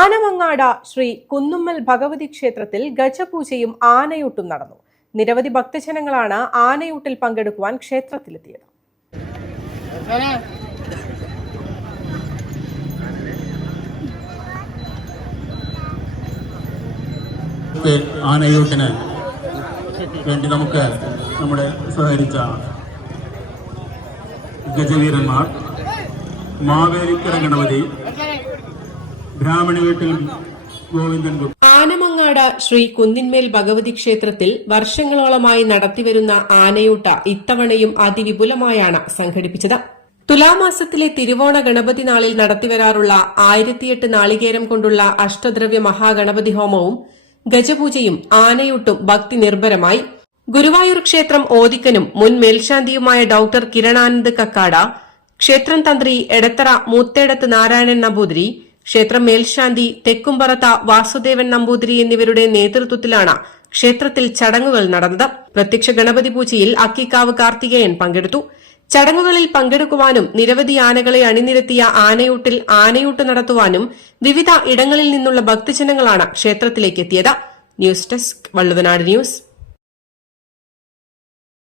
ആനമങ്ങാട് ശ്രീ കുന്നുമ്മൽ ഭഗവതി ക്ഷേത്രത്തിൽ ഗജപൂജയും ആനയൂട്ടും നടന്നു. നിരവധി ഭക്തജനങ്ങളാണ് ആനയൂട്ടിൽ പങ്കെടുക്കുവാൻ ക്ഷേത്രത്തിലെത്തിയത്. ആനയൂട്ടിന് വേണ്ടി നമുക്ക് നമ്മുടെ സഹകരിച്ച ഗജവീരന്മാർ, മാവേലിക്കര ഗണപതി, ബ്രാഹ്മണി വീട്ടിൽ ഗോവിന്ദൻ. ആനമങ്ങാട് ശ്രീ കുന്നിന്മേൽ ഭഗവതി ക്ഷേത്രത്തിൽ വർഷങ്ങളോളമായി നടത്തിവരുന്ന ആനയൂട്ട ഇത്തവണയും അതിവിപുലമായാണ് സംഘടിപ്പിച്ചത്. തുലാമാസത്തിലെ തിരുവോണ ഗണപതി നാളിൽ നടത്തിവരാറുള്ള 1008 നാളികേരം കൊണ്ടുള്ള അഷ്ടദ്രവ്യ മഹാഗണപതി ഹോമവും ഗജപൂജയും ആനയൂട്ടും ഭക്തി നിർഭരമായി. ഗുരുവായൂർ ക്ഷേത്രം ഓദിക്കനും മുൻ മേൽശാന്തിയുമായ ഡോക്ടർ കിരണാനന്ദ് കക്കാട, ക്ഷേത്രം തന്ത്രി എടത്തറ മൂത്തേടത്ത് നാരായണൻ നമ്പൂതിരി, ക്ഷേത്രം മേൽശാന്തി തെക്കുംപറത്ത വാസുദേവൻ നമ്പൂതിരി എന്നിവരുടെ നേതൃത്വത്തിലാണ് ക്ഷേത്രത്തിൽ ചടങ്ങുകൾ നടന്നത്. പ്രത്യക്ഷ ഗണപതി പൂജയിൽ അക്കിക്കാവ് കാർത്തികേയൻ പങ്കെടുത്തു. ചടങ്ങുകളിൽ പങ്കെടുക്കുവാനും നിരവധി ആനകളെ അണിനിരത്തിയ ആനയൂട്ടിൽ ആനയൂട്ട് നടത്തുവാനും വിവിധ ഇടങ്ങളിൽ നിന്നുള്ള ഭക്തജനങ്ങളാണ് ക്ഷേത്രത്തിലേക്ക് എത്തിയത്. News desk, Valluvanad news.